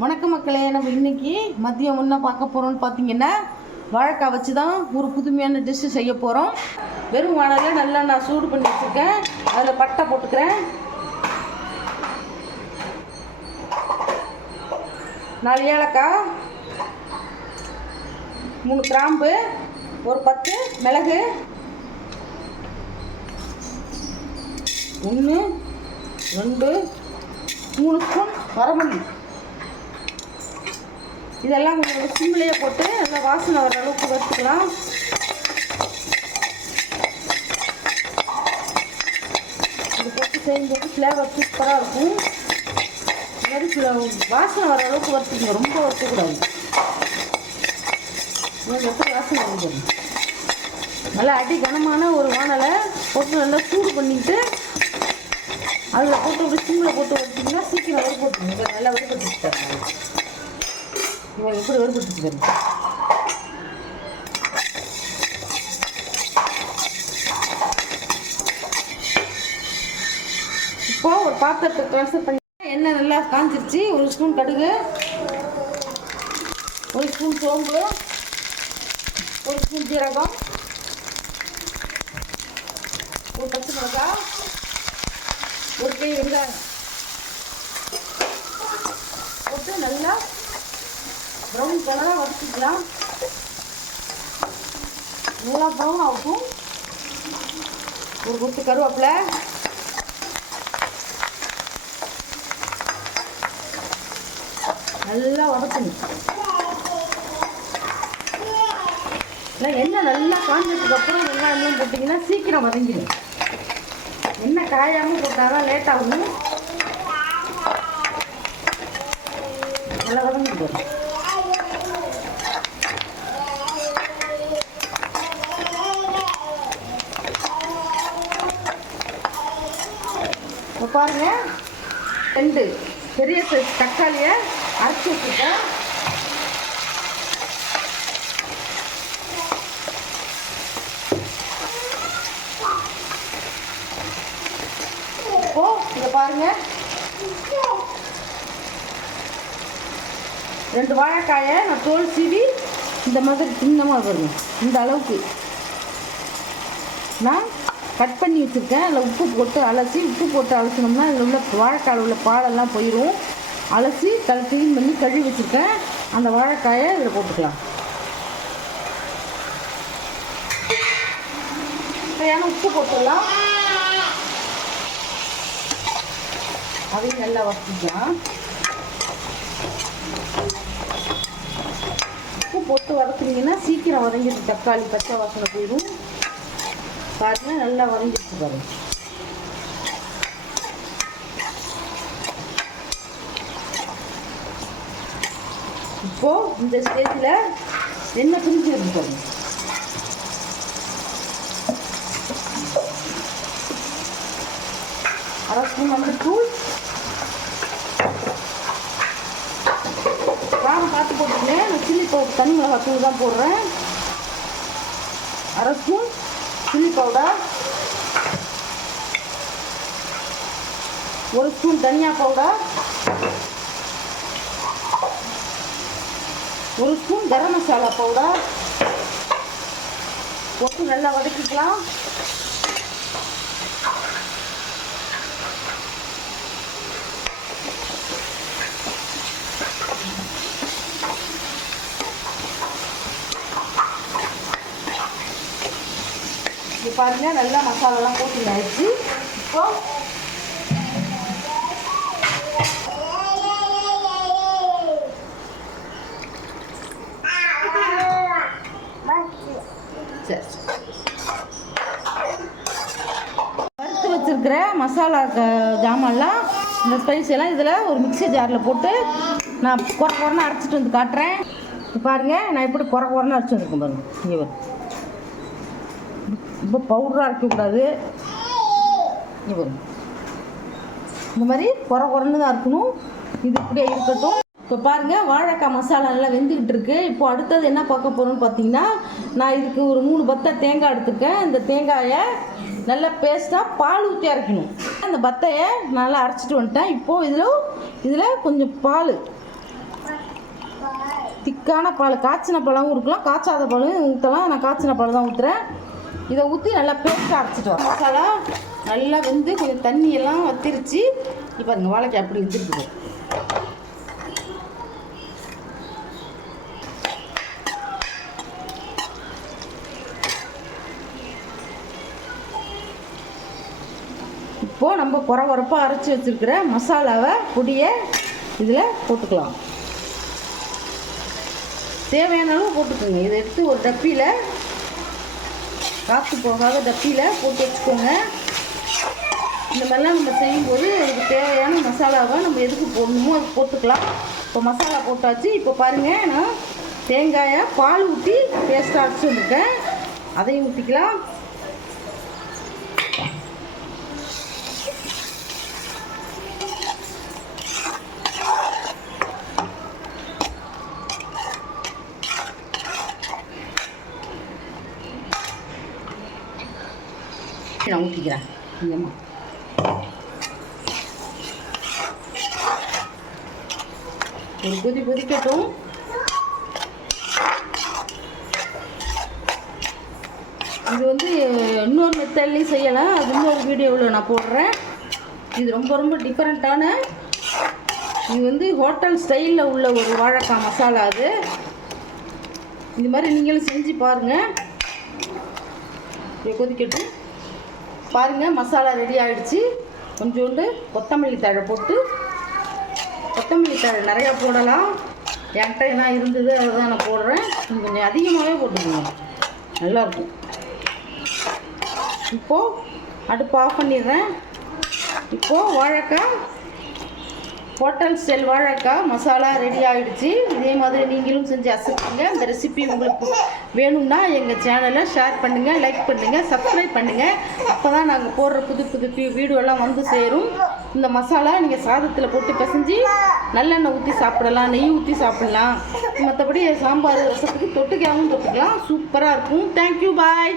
வணக்க மக்களே நம்ம இன்னைக்கு மதியம் என்ன பார்க்க போகிறோம்னு பார்த்தீங்கன்னா வாழைக்காய் வச்சு தான் ஒரு புதுமையான டிஷ்ஷு செய்ய போகிறோம் வெறும் வாழையில் நல்லா நான் சூடு பண்ணி வச்சுருக்கேன். அதில் பட்டை போட்டுக்கிறேன். நாலு ஏலக்காய் மூணு கிராம்பு ஒரு பத்து மிளகு ஒன்று ரெண்டு மூணு ஸ்பூன் வரமல்லி இதெல்லாம் கொஞ்சம் சிம்லேயே போட்டு நல்லா வாசனை வர அளவுக்கு வறுத்துக்கலாம். இது போட்டு செய்யும்போது ஃப்ளேவர் சூப்பராக இருக்கும். இது மாதிரி வாசனை வர அளவுக்கு வறுத்துக்கங்க. ரொம்ப வறுக்கக்கூடாது. எப்படி வாசனை வந்துடும். நல்லா அடி கனமான ஒரு வானலை போட்டு நல்லா சூடு பண்ணிக்கிட்டு அதில் போட்டு ஒரு சிம்மில் போட்டு வச்சிங்கன்னா சீக்கிரம் வறுபட்டுருங்க நல்லா வறுபட்டு தரேன் எப்படி வறுபட்டு தரேன் இப்போ ஒரு பாத்திரத்தை ட்ரான்ஸ்ஃபர் பண்ணி எண்ணெய் நல்லா காஞ்சிருச்சு. ஒரு ஸ்பூன் கடுகு ஒரு ஸ்பூன் சோம்பு ஒரு ஸ்பூன் ஜீரகம் ஒரு பச்சை மிளகாய் ஒரு கை வெங்காயம். போட்டு நல்லா ப்ரௌன் கலராக வறுத்துக்கலாம். நல்லா ப்ரௌன் ஆகும் ஒரு குத்து கருவேப்பிலை. நல்லா வதக்கணும். இல்லை எண்ணெய் நல்லா காஞ்சதுக்கப்புறம் வெங்காயம்லாம் போட்டிங்கன்னா சீக்கிரம் வதங்கிடும். எண்ணெய் காயாமல் போட்டால் தான் லேட் ஆகும். நல்லா வதங்கிட்டு பாருங்க. ரெண்டு. பெரிய சைஸ் தக்காளியை அரைச்சி வச்சுருக்கேன். இப்போ இதை பாருங்க. ரெண்டு வாழைக்காயை நான் தோல் சீவி இந்த மாதிரி சின்னமாக வருங்க. இந்த அளவுக்கு. நான் கட் பண்ணி வச்சுருக்கேன் அதில் உப்பு போட்டு அலசி உப்பு போட்டு அலசினோம்னா அதில் உள்ள வாழைக்காயில் உள்ள பாலெல்லாம் போயிடும் அலசி கல் க்ளீன் பண்ணி கழுவி வச்சுருக்கேன். அந்த வாழைக்காயை இதில் போட்டுக்கலாம். தேவையான உப்பு போட்டுடலாம். அதையும் நல்லா வறுத்துக்கலாம் உப்பு போட்டு வதக்குனீங்கன்னா சீக்கிரம் வதங்கிடுது தக்காளி பச்சை வாசனை போயிடும் பாருங்க நல்லா வதங்கிடுச்சு பாருங்க. இப்போ இந்த ஸ்டேஜில் என்ன பிரிஞ்சு இருக்கு பாருங்க. அரை ஸ்பூன் மஞ்சள் காரம் பார்த்து போட்டுருங்க நான் சில்லி பவுடர் தனி மிளகாய் தூள் தான் போடுறேன். அரை ஸ்பூன் சில்லி பவுடர் ஒரு ஸ்பூன் தனியா பவுடர் ஒரு ஸ்பூன் கரம் மசாலா பவுடர் போட்டு நல்லா வதக்கிக்கலாம். பாருங்கள் பாருங்க நல்லா மசாலாலாம் போட்டு ஆயிடுச்சு. இப்போ சரி. வறுத்து வச்சிருக்கிற மசாலா க- ஜாமான்லாம் இந்த ஸ்பைஸ் எல்லாம் இதில் ஒரு மிக்சி ஜாரில் போட்டு நான் குறை குறைன்னு அரைச்சிட்டு வந்து காட்டுறேன். பாருங்கள் பாருங்க நான் எப்படி குறை குறைன்னு அரைச்சி வந்துருக்கேன் பாருங்க. இங்கே ரொம்ப பவுடராக அரைக்கக்கூடாது இந்த மாதிரி குறை குறைந்து தான் இருக்கணும். இது இப்படியே இருக்கட்டும். இப்போ பாருங்கள் வாழைக்காய் மசாலா நல்லா வெந்துக்கிட்டு இருக்கு. இப்போ அடுத்தது என்ன பார்க்க போகிறோம்னு பார்த்தீங்கன்னா நான் இதுக்கு ஒரு மூணு பத்தை தேங்காய் எடுத்துருக்கேன் இந்த தேங்காயை நல்லா பேஸ்ட்டாக பால் ஊற்றி அரைக்கணும். அந்த பத்தையை நல்லா அரைச்சிட்டு வந்துட்டேன். இப்போது இதில் இதில் கொஞ்சம் பால். திக்கான பால் காய்ச்சின பழமும் இருக்கலாம் காய்ச்சாத பழம் ஊற்றலாம் நான் காய்ச்சின பழம் தான் ஊற்றுறேன் இதை ஊற்றி நல்லா பேஸ்ட் அரைச்சிட்டு வரோம் மசாலா நல்லா வந்து கொஞ்சம் தண்ணியெல்லாம் வத்திருச்சு. இப்போ அந்த வாழைக்காய் அப்படி வெந்துருக்குது. இப்போது நம்ம குறை குறப்பாக அரைச்சி வச்சுருக்கிற மசாலாவை பொடியை இதில் போட்டுக்கலாம். தேவையான அளவு போட்டுக்கோங்க. இதை எடுத்து ஒரு டப்பியில் காற்று போகாத டப்பியில் போட்டு வச்சுக்கோங்க. இந்த மாதிரிலாம் நம்ம செய்யும்போது அதுக்கு தேவையான மசாலாவை நம்ம எதுக்கு போடணுமோ அது போட்டுக்கலாம். இப்போ மசாலா போட்டாச்சு. இப்போ பாருங்கள் நான் தேங்காயை பால் ஊற்றி பேஸ்ட்டாக அரைச்சி வந்துட்டேன் அதையும் ஊற்றிக்கலாம் நான் ஊற்றிக்கிறேன் கொஞ்சமா ஒரு கொதி கொதிக்கட்டும். இது வந்து இன்னொரு மெத்தட்லேயும் செய்யலாம் அது இன்னொரு வீடியோவில் நான் போடுறேன். இது ரொம்ப ரொம்ப டிஃப்ரெண்ட்டான இது வந்து ஹோட்டல் ஸ்டைலில் உள்ள ஒரு வாழைக்காய் மசாலா அது. இந்த மாதிரி நீங்களும் செஞ்சு பாருங்கள் கொதிக்கட்டும். பாருங்கள் மசாலா ரெடி ஆகிடுச்சு கொஞ்சோண்டு கொத்தமல்லி தழை போட்டு கொத்தமல்லி தழை நிறையா போடலாம். என்கிட்ட என்ன இருந்தது அதை தான் நான் போடுறேன். கொஞ்சம் அதிகமாகவே போட்டுக்கோங்க. நல்லாயிருக்கும். இப்போது அடுப்பு ஆஃப் பண்ணிடுறேன். இப்போது வாழைக்காய் ஹோட்டல் ஸ்டைல் வாழைக்காய் மசாலா ரெடி ஆகிடுச்சு இதே மாதிரி நீங்களும் செஞ்சு அசைச்சிங்க அந்த ரெசிபி உங்களுக்கு வேணும்னா எங்கள் சேனலை ஷேர் பண்ணுங்கள் லைக் பண்ணுங்கள் சப்ஸ்கிரைப் பண்ணுங்கள் அப்போ தான் நாங்கள் போடுற புது புது வீடியோலாம் வந்து சேரும். இந்த மசாலா நீங்கள் சாதத்தில் போட்டு பிசைஞ்சு நல்லெண்ணெய் ஊற்றி சாப்பிடலாம் நெய் ஊற்றி சாப்பிடலாம். மற்றபடி சாம்பார் ரசத்துக்கு தொட்டுக்காகவும் தொட்டுக்கலாம். சூப்பராக இருக்கும். Thank you bye